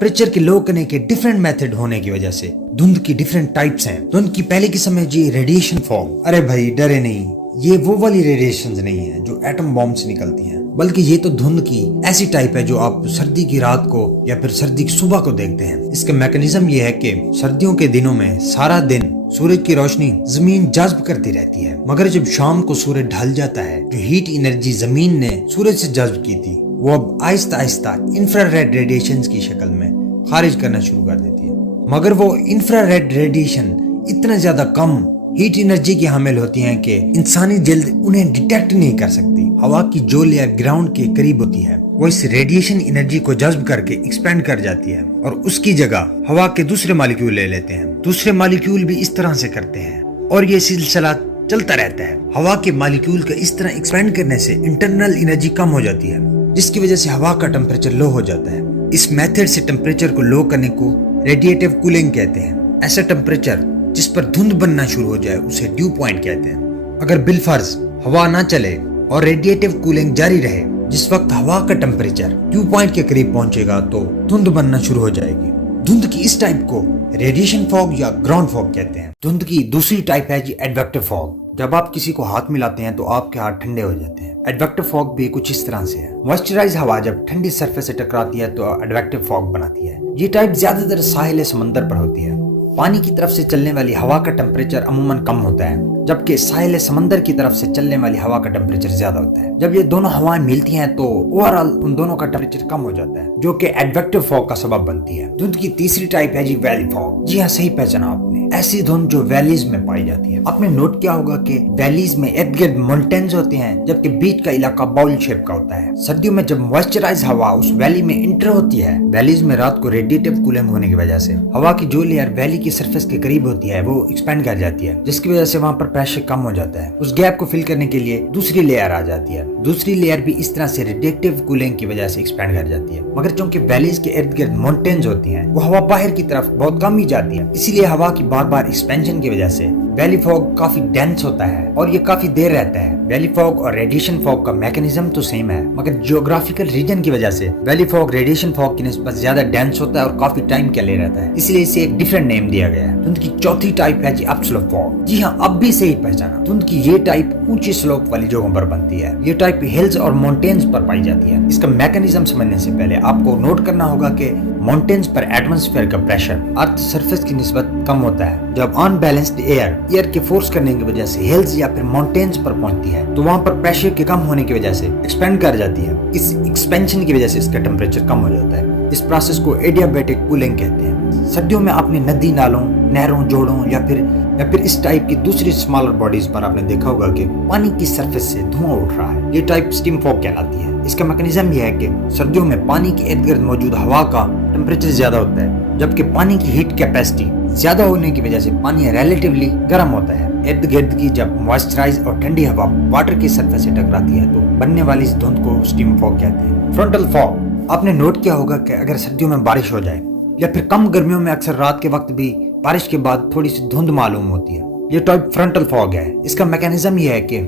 Temperature के लो करने के डिफरेंट मेथड होने की वजह से धुंध की डिफरेंट टाइप्स हैं। धुंध की पहले किस्म है जी रेडिएशन फॉग। अरे भाई डरे नहीं, ये वो वाली रेडिएशंस नहीं है जो एटम बॉम्ब से निकलती हैं, बल्कि ये तो धुंध की ऐसी टाइप है जो आप सर्दी की रात को या फिर सर्दी की सुबह को देखते हैं। इसका मैकेनिज्म ये है कि सर्दियों के दिनों में सारा दिन सूरज की रोशनी जमीन जज्ब करती रहती है, मगर जब शाम को सूरज ढल जाता है, जो हीट एनर्जी जमीन ने सूरज से जज्ब की थी वो अब आहिस्ता आहिस्ता इंफ्रारेड रेडिएशंस की शक्ल में खारिज करना शुरू कर देती है। मगर वो इंफ्रारेड रेडिएशन इतना ज्यादा कम हीट एनर्जी की हामिल होती हैं कि इंसानी जल्द उन्हें डिटेक्ट नहीं कर सकती। हवा की जो लेयर ग्राउंड के करीब होती है वो इस रेडिएशन एनर्जी को जज्ब करके एक्सपेंड कर जाती है और उसकी जगह हवा के दूसरे मॉलिक्यूल ले लेते हैं। दूसरे मॉलिक्यूल भी इस तरह से करते हैं और ये सिलसिला चलता रहता है। हवा के मॉलिक्यूल का इस तरह एक्सपेंड करने से इंटरनल एनर्जी कम हो जाती है, जिसकी वजह से हवा का टेम्परेचर लो हो जाता है। इस मेथड से टेम्परेचर को लो करने को रेडिएटिव कूलिंग कहते हैं। ऐसा टेम्परेचर जिस पर धुंध बनना शुरू हो जाए उसे ड्यू पॉइंट कहते हैं। अगर बिलफर्ज हवा ना चले और रेडिएटिव कूलिंग जारी रहे, जिस वक्त हवा का टेम्परेचर ड्यू पॉइंट के करीब पहुंचेगा तो धुंध बनना शुरू हो जाएगी। धुंध की इस टाइप को रेडिएशन फॉग या ग्राउंड फॉग कहते हैं। धुंध की दूसरी टाइप है जी एडवेक्टिव फॉग। जब आप किसी को हाथ मिलाते हैं तो आपके हाथ ठंडे हो जाते हैं। एडवेक्टिव फॉग भी कुछ इस तरह से है। मॉइस्चराइज हवा जब ठंडी सरफेस से टकराती है तो एडवेक्टिव फॉग बनाती है। ये टाइप ज्यादातर साहिल समंदर पर होती है। पानी की तरफ से चलने वाली हवा का टेम्परेचर अमूमन कम होता है, जबकि साहिल समंदर की तरफ से चलने वाली हवा का टेम्परेचर ज्यादा होता है। जब ये दोनों हवाएं मिलती हैं तो ओवरऑल उन दोनों का टेम्परेचर कम हो जाता है, जो कि एडवेक्टिव फॉग का सबब बनती है। धुंध की तीसरी टाइप है जी वैली फॉग। जी हाँ, सही पहचाना आपने, ऐसी धुंध जो वैलीज में पाई जाती है। आपने नोट किया होगा कि वैलीज में इर्द गिर्द माउंटेन्स होते हैं, जबकि बीच का इलाका बाउल शेप का होता है। सर्दियों में जब मॉइस्चराइज हवा उस वैली में इंटर होती है, वैलीज में रात को रेडिएटिव कूलिंग होने की वजह से हवा की जो लेयर वैली की सरफेस के करीब होती है वो एक्सपेंड कर जाती है, जिसकी वजह से वहाँ पर प्रेशर कम हो जाता है। उस गैप को फिल करने के लिए दूसरी लेयर आ जाती है। दूसरी लेयर भी इस तरह से रेडिएटिव कूलिंग की वजह से एक्सपेंड कर जाती है, मगर चूंकि वैलीज के इर्द गिर्द माउंटेन्स होती हैं, वो हवा बाहर की तरफ बहुत कम ही जाती है। इसीलिए हवा की बार बार एक्सपेंशन की वजह से वैली फॉग काफी डेंस होता है और ये काफी देर रहता है। वैली फॉग और रेडिएशन फॉग का मैकेनिज्म तो सेम है, मगर जियोग्राफिकल रीजन की वजह से वैली फॉग रेडिएशन फॉग की निस्बत ज्यादा डेंस होता है और काफी टाइम के लिए रहता है, इसलिए इसे एक डिफरेंट नेम दिया गया है। धुंध की चौथी टाइप है जी अपस्लोप फॉग। जी हाँ, अब भी सही पहचाना। धुंध की ये टाइप ऊंची स्लोप वाली जगहों पर बनती है। ये टाइप हिल्स और माउंटेन्स पर पाई जाती है। इसका मैकेनिज्म समझने से पहले आपको नोट करना होगा कि माउंटेन्स पर एटमॉस्फेयर का प्रेशर अर्थ सरफेस की निस्बत कम होता है। जब अनबैलेंस्ड एयर के फोर्स करने की वजह से हिल्स या फिर माउंटेन्स पर पहुंचती है तो वहाँ पर प्रेशर के कम होने की वजह से एक्सपेंड कर जाती है। इस एक्सपेंशन की वजह से इसका टेम्परेचर कम हो जाता है। इस प्रोसेस को एडियाबैटिक कूलिंग कहते हैं। सर्दियों में आपने नदी नालों, नहरों, जोड़ों या फिर इस टाइप की दूसरी स्मॉलर बॉडीज पर आपने देखा होगा कि पानी की सरफेस से धुआं उठ रहा है। ये टाइप स्टीम फॉग कहलाती है। इसका मैकेनिज्म ये है कि सर्दियों में पानी के इर्द गिर्द मौजूद हवा का टेम्परेचर ज्यादा होता है, जबकि पानी की हीट कैपेसिटी ज्यादा होने की वजह से पानी रिलेटिवली गर्म होता है। इर्द गिर्द की जब मॉइस्चराइज और ठंडी हवा वाटर की सरफेस से टकराती है तो बनने वाली इस धुंध को स्टीम फॉग कहते हैं। Frontal fog. आपने नोट किया होगा कि अगर सर्दियों में बारिश हो जाए या फिर कम गर्मियों में अक्सर रात के वक्त भी बारिश के बाद थोड़ी सी धुंध मालूम होती है। ये टाइप फ्रंटल फॉग है। इसका मैकेनिज्म ये है कि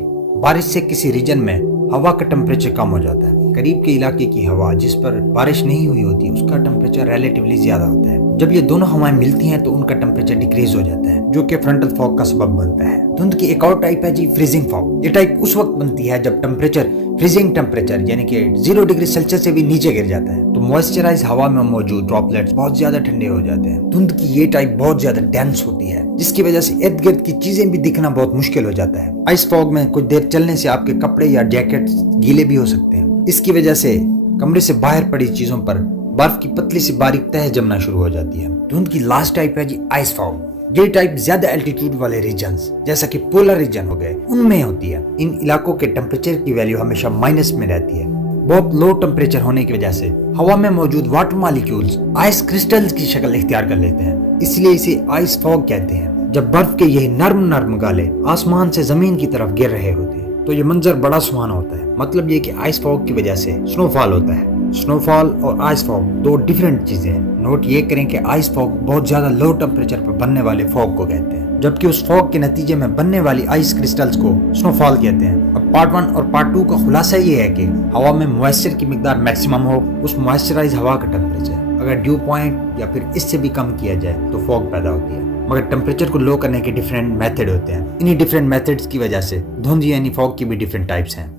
बारिश से किसी रीजन में हवा का टेम्परेचर कम हो जाता है। करीब के इलाके की हवा जिस पर बारिश नहीं हुई होती उसका टेम्परेचर रिलेटिवली ज्यादा होता है। जब ये दोनों हवाएं मिलती हैं तो उनका टेम्परेचर डिक्रीज हो जाता है, जो कि फ्रंटल फॉग का सबब बनता है। धुंध की एक और टाइप है जी फ्रीजिंग फॉग। ये टाइप उस वक्त बनती है जब टेम्परेचर फ्रीजिंग टेम्परेचर यानी कि 0 डिग्री सेल्सियस से भी नीचे गिर जाता है, तो मॉइस्चराइज हवा में मौजूद ड्रॉपलेट्स बहुत ज्यादा ठंडे हो जाते हैं। धुंध की ये टाइप बहुत ज्यादा डेंस होती है, जिसकी वजह से इर्द गिर्द की चीजें भी दिखना बहुत मुश्किल हो जाता है। आइस फॉग में कुछ देर चलने से आपके कपड़े या जैकेट गीले भी हो सकते हैं। इसकी वजह से कमरे से बाहर पड़ी चीजों पर बर्फ की पतली सी बारीक तह जमना शुरू हो जाती है। धुंध की लास्ट टाइप है जी आइस फॉग। ये टाइप ज्यादा एल्टीट्यूड वाले रीजन्स जैसा कि पोलर रीजन हो गए उनमें होती है। इन इलाकों के टेम्परेचर की वैल्यू हमेशा माइनस में रहती है। बहुत लो टेम्परेचर होने की वजह से हवा में मौजूद वाटर मॉलिक्यूल्स आइस क्रिस्टल्स की शक्ल इख्तियार कर लेते हैं, इसलिए इसे आइस फॉग कहते हैं। जब बर्फ के यही नर्म नर्म गाले आसमान से जमीन की तरफ गिर रहे होते हैं तो ये मंजर बड़ा सुहाना होता है। मतलब ये कि आइस फॉग की वजह से स्नोफॉल होता है। स्नोफॉल और आइस फॉग दो डिफरेंट चीजें हैं। नोट ये करें कि आइस फॉग बहुत ज्यादा लो टेम्परेचर पर बनने वाले फॉग को कहते हैं, जबकि उस फॉग के नतीजे में बनने वाली आइस क्रिस्टल्स को स्नोफॉल कहते हैं। अब पार्ट 1 और पार्ट 2 का खुलासा ये है कि हवा में मॉइस्चर की मिकदार मैक्सिमम हो, उस मॉइस्चराइज हवा का टेम्परेचर अगर ड्यू पॉइंट या फिर इससे भी कम किया जाए तो फॉग पैदा होती है। मगर टेम्परेचर को लो करने के डिफरेंट मेथड होते हैं। इन्हीं डिफरेंट मेथड्स की वजह से धुंध यानी फॉग की भी डिफरेंट टाइप्स हैं।